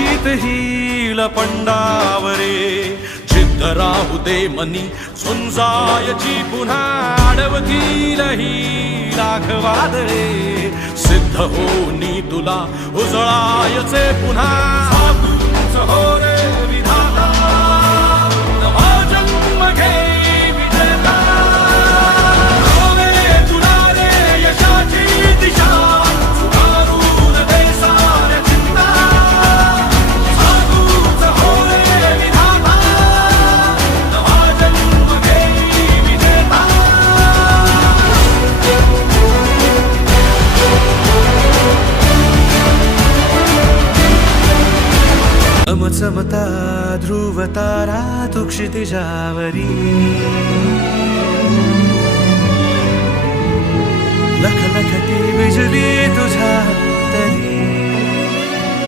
जित हिल पंडावरे जिद्द राहू दे मनी झुंजायची पुन्हा अडवतील ही लाख वादळे सिद्ध होनी तुला उजळायचे पुन्हा साधूच हो रे विधाता नवा जन्म घे विजेता रोवे तुला रे यशाची दिशा सुधारून दे साऱ्या चिंता साधूच हो रे विधाता नवा जन्म घे विजेता चमचमता ध्रुव तारा तू क्षितिजावरी लख लखती बिजली तुझ्या